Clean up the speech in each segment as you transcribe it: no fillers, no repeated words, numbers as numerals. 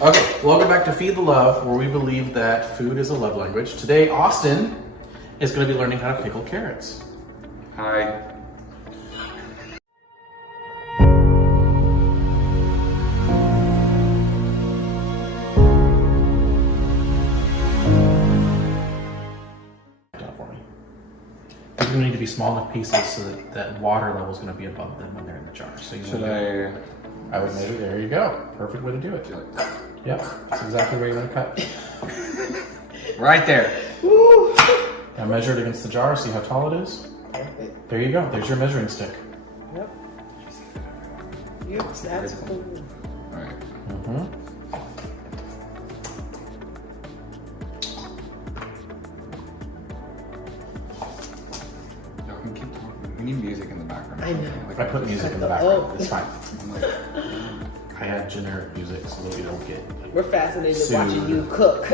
Okay, welcome back to Feed the Love, where we believe that food is a love language. Today, Austin is going to be learning how to pickle carrots. Hi. For me. They're going to need to be small enough pieces so that water level is going to be above them when they're in the jar. So you Should I would maybe, there you go. Perfect way to do it. Yep, that's exactly where you're going to cut. Right there. Woo. Now measure it against the jar, see how tall it is. Perfect. There you go, there's your measuring stick. Yep. Yep, that's cool. Alright. Mm-hmm. Y'all can keep talking. We need music in the background. I know. I put music in the background, it's fine. I had generic music so that we don't get... We're fascinated Sued. watching you cook.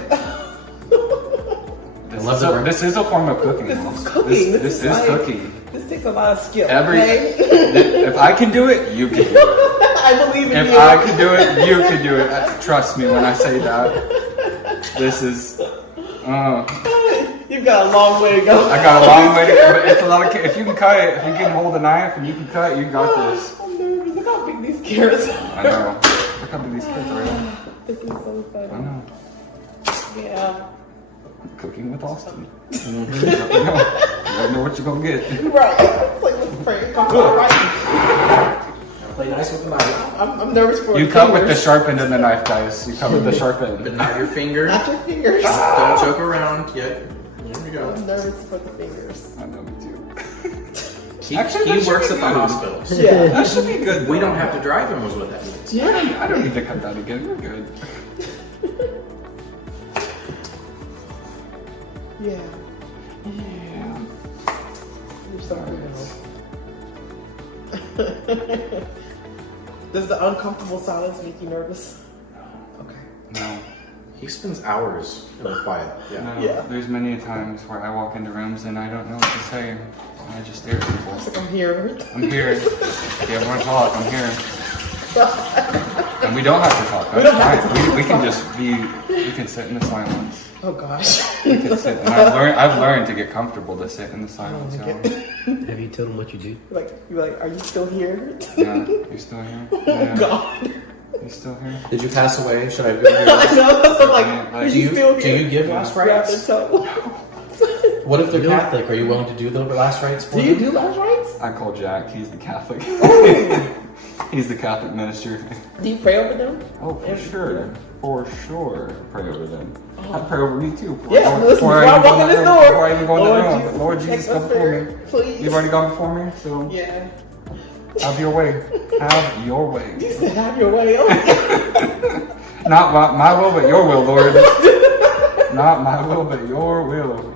This is a form of cooking. This almost. is cooking. This is like, cooking. This takes a lot of skill. Okay? Okay? If I can do it, you can do it. I believe in If you. I can do it, you can do it. Trust me when I say that. This is. You've got a long way to go. I got a long way to go. But it's a lot of. If you can cut it, if you can hold a knife and you can cut, you got this. I'm nervous. Look how big these carrots are. I know. Look how big these kids are. This is so funny. I know. Yeah. Cooking with Austin. You don't know what you're gonna get. Right. It's like, let's pray. All right. Play nice with the knife. I'm nervous for You your cut with the fingers. sharp end of the knife, guys. You cut with the sharp But end. not your finger. Not your fingers. Don't choke around yet. There we go. I'm nervous for the fingers. I know, me too. He, Actually, that he should works be at the good. hospital. So Yeah. That should be good. we don't have to drive him, was what that means. Yeah. I don't need to cut that again. We're good. Yeah. Yeah. You're so good. Does the uncomfortable silence make you nervous? Okay. No. He spends hours in the quiet. Yeah. No. Yeah. There's many times where I walk into rooms and I don't know what to say. And I just stare at people. It's like I'm here. I'm here. If you ever want to talk, I'm here. And we don't have to talk. We That's don't have fine. to We can just be. We can sit in the silence. Oh gosh. We can sit. And I've learned to get comfortable to sit in the silence. Oh, So. Have you told him what you do? you're like, are you still here? Yeah. You still here? Oh Yeah. God. You still here? Did you pass away? Should I go here? I know. That's what I'm Yeah, like. like, Are Do you you, still do here? you give last Grab rites? their toe. What if they're Catholic? Are you willing to do the last rites for Do you them? do last rites? I call Jack. He's the Catholic. He's the Catholic minister. Do you pray over them? Oh, for sure. For sure. Pray over them. I pray over me too. Yeah, listen, before I walk in this door. Before I even go in Lord the room. Jesus, Lord protect Jesus, my come before me. spirit, please. You've already gone before me, so Yeah. have your way. Have your way. You said have your way. Oh my God. Not my will, but your will, Lord. Not my will, but your will.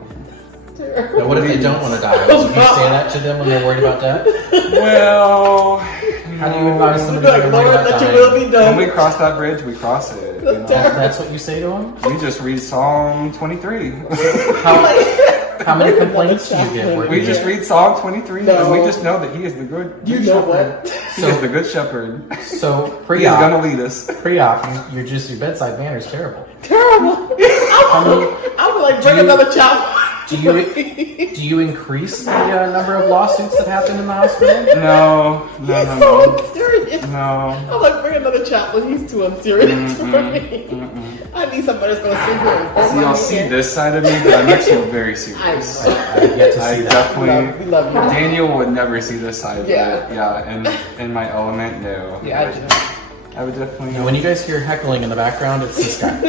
Now, what if they don't want to die? Do you say that to them when they're worried about death? Well, How do you advise them to You're like, be worried Lord, about let your dying? will be done. when we cross that bridge, we cross it. You know? That's what you say to them? We just read Psalm 23. How many complaints do you get? Where We you just get- read Psalm 23, No. and we just know that He is the good You good know shepherd. what? He is the good shepherd. So He is pre-op, gonna lead us. your just your bedside manner is terrible. Terrible. I would like bring Do you- another child. Do you increase the number of lawsuits that happen in the hospital? No, He's no, so no, unserious. no. I'm like, bring another chaplain. He's too unserious for me. I need somebody that's gonna sit here and hold See, my y'all hand. see this side of me, but I'm actually very serious. I get to I see that. definitely. We love you. Daniel would never see this side of Yeah. it. Yeah, and in my element, no. Yeah, I do. I would definitely. And when you guys hear heckling in the background, it's this guy.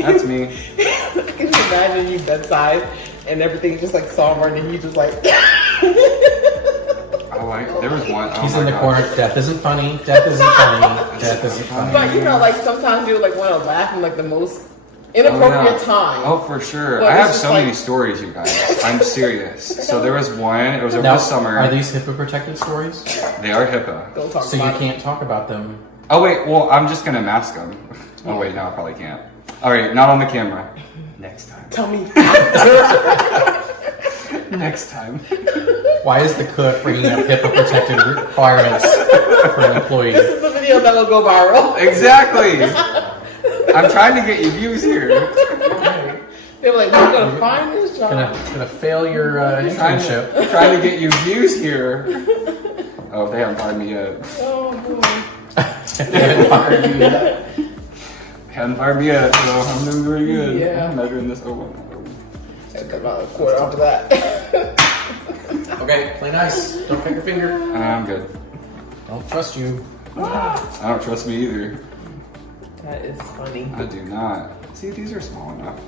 That's me. I can just imagine you bedside and everything's just like somber and you just like. Oh, there was one. Oh He's my in the God. corner. Death isn't funny. Death isn't funny. Death isn't funny. But you know, like sometimes you like want to laugh in like the most inappropriate time. Oh, for sure. But I it's have just so like- many stories, you guys. I'm serious. So there was one. It was over Now, the summer. are these HIPAA protected stories? They are HIPAA. Don't talk So you about it. can't talk about them. Oh wait. Well, I'm just gonna mask them. Oh wait, no, I probably can't. All right, not on the camera. Next time. Tell me after. Next time. Why is the cook bringing up HIPAA protected requirements for an employee? This is the video that will go viral. Exactly. I'm trying to get you views here. They're like, we're gonna find this job. Gonna fail your internship. Trying to get you views here. Oh, they haven't fired me yet. Oh boy. Haven't fired you yet. Haven't fired me yet, so I'm doing very good. Yeah. I'm measuring this. Oh, Take about a quarter off of that. Okay, play nice. Don't cut your finger. I'm good. Don't trust you. I don't trust me either. That is funny. I do not. See, these are small enough.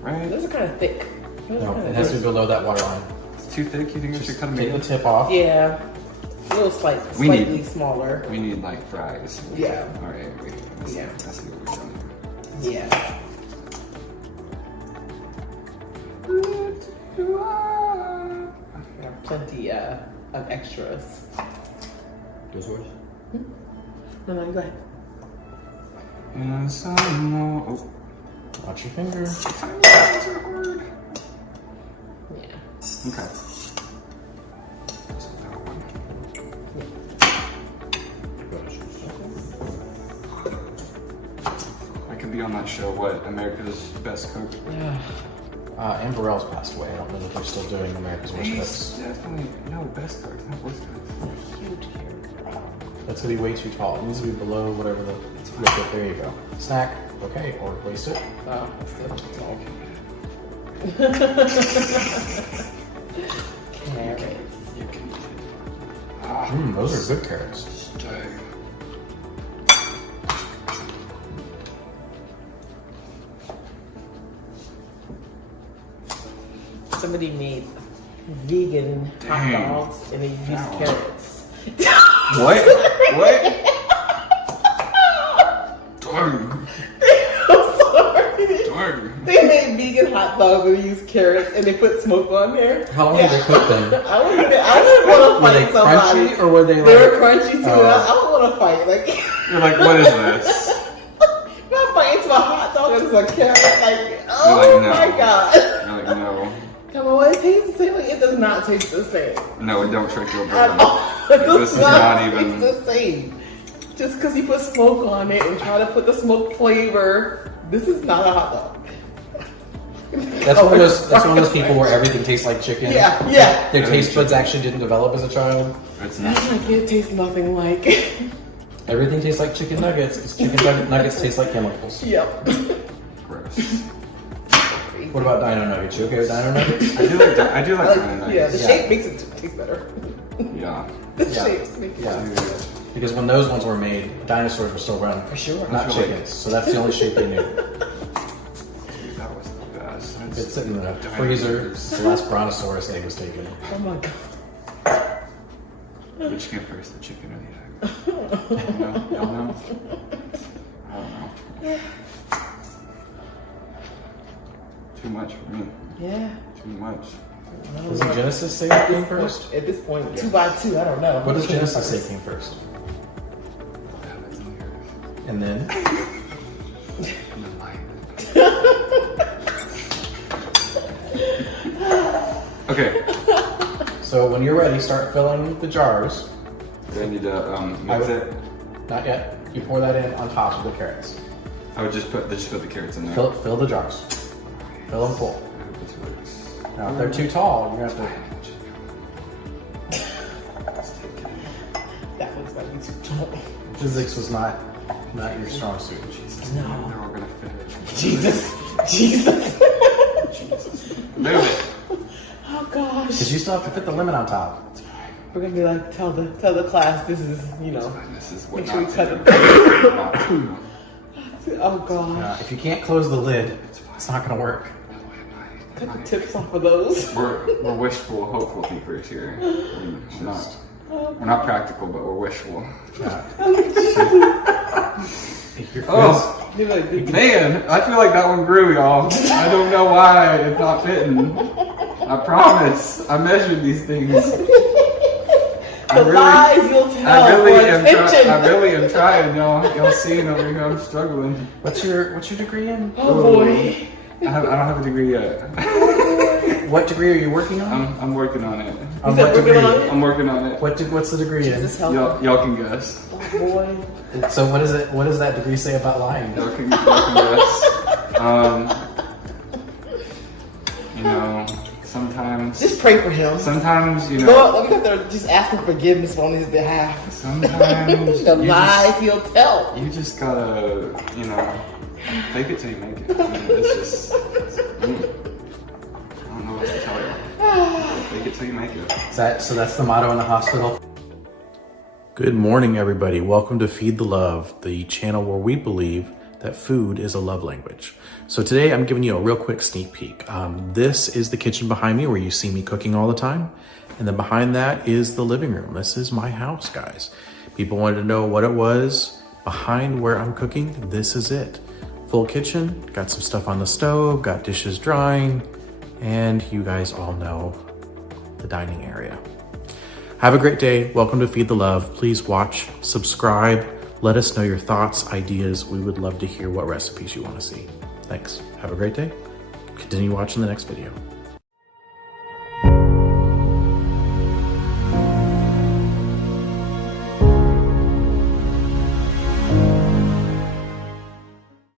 Right? Those are kind of thick. Those are No, kinda it has to be thick. below that water line. It's too thick. You think I should cut them Take the in? tip off. Yeah. A little We need- slightly smaller. We need like fries. Yeah. All right. Wait. Yeah. Let's see what we're doing. Yeah. We have plenty of extras. Those words. No, go ahead. Yes, I know. Oh, Watch your finger. these are hard. Yeah. Okay. So that one. I could be on that show. What? America's Best Cook. Yeah. Anne Burrell's passed away. I don't know if they're still doing America's Worst He's Cooks. definitely no best cook, not worst cook. Huge here. That's gonna be way too tall. It needs to be below whatever the. Yeah, there you go. Snack. Okay, or waste it. Oh, that's good. Tall. Carrots. You can eat it. Those are good carrots. Stay. Somebody made vegan hot Dang. dogs and they used Ow. carrots. What? What? Darn. I'm sorry. Darn. They made vegan hot dogs and they used carrots and they put smoke on there. How long did they cook them? I wouldn't want to Were they fight somebody. crunchy or were they They like? were crunchy too. Oh. I don't want to fight. Like, You're like, what is this? if I fight into a hot dog and it's a carrot, like, oh You're like, no. my god. You're like, no. Come on, it tastes the same. Like, it does not taste the same. No, don't trick your At brain. all. It does This is not not even. taste the same. Just because you put smoke on it and try to put the smoke flavor, this is not a hot dog. That's one of those. That's one of those people where everything tastes like chicken. Yeah, yeah. Their taste buds actually didn't develop as a child. It's That's not. like it tastes nothing like. Everything tastes like chicken nuggets because chicken nuggets taste like chemicals. Yep. Gross. What about dino nuggets? You okay with dino nuggets? I do like dino Yeah, the nuggets. shape makes it taste better. Yeah. The Yeah. shapes make it Yeah. taste better. Because when those ones were made, dinosaurs were still around. For sure. Not That's really- chickens. So that's the only shape they knew. Dude, that was the best. It's sitting in the Dino freezer. nuggets. The last brontosaurus egg was taken. Oh my god. Which came first, the chicken or the egg? No, y'all know? I don't know. Too much for me. Yeah. Too much. Doesn't Genesis say it came first? At this point, 2 by 2, I don't know. What does Genesis say came first? What happens in the earth? And then And the light. Okay. so when you're ready, start filling the jars. Do I need to I mix would- it? Not yet. You pour that in on top of the carrots. I would just put the carrots in there. Fill the jars. Fill them full. I hope this works. Now, if they're too tall, you're gonna have That one's gonna be too tall. to. Physics was not your strong suit. No. They're all gonna fit. Jesus. Jesus. Move it. Oh gosh. Because you still have to fit the limit on top. We're gonna be like, tell the class this is, And this is what Make sure we not cut to it. do. Not to do. Oh god. If you can't close the lid, it's not gonna work. Cut the tips off of those. We're wishful, hopeful thinkers here. We're not practical, but we're wishful. Your Oh You're like, man, I feel like that one grew, y'all. I don't know why it's not fitting. I promise. I measured these things. the lies you'll tell I really for am. attention. I really am trying, y'all. Y'all seeing over here? I'm struggling. What's your degree in? Oh boy. I don't have a degree yet. what degree are you working on? I'm working on it. On said what working degree? on it? I'm working on it. What's the degree in? Jesus help me. Y'all can guess. Oh boy. So what is it? What does that degree say about lying? Y'all can guess. You know, sometimes, Just pray for him. you know, Lord, let me have to just ask for forgiveness on his behalf. sometimes The lies he'll tell. you just gotta, you know, fake it till you make it. I mean, it's just, I don't know what to tell you. Fake it till you make it. So that's the motto in the hospital. Good morning, everybody. Welcome to Feed the Love, the channel where we believe that food is a love language. So today I'm giving you a real quick sneak peek. This is the kitchen behind me where you see me cooking all the time. And then behind that is the living room. This is my house, guys. People wanted to know what it was behind where I'm cooking. This is it. Full kitchen, got some stuff on the stove, got dishes drying, and you guys all know the dining area. Have a great day. Welcome to Feed the Love. Please watch, subscribe. Let us know your thoughts, ideas. We would love to hear what recipes you want to see. Thanks. Have a great day. Continue watching the next video.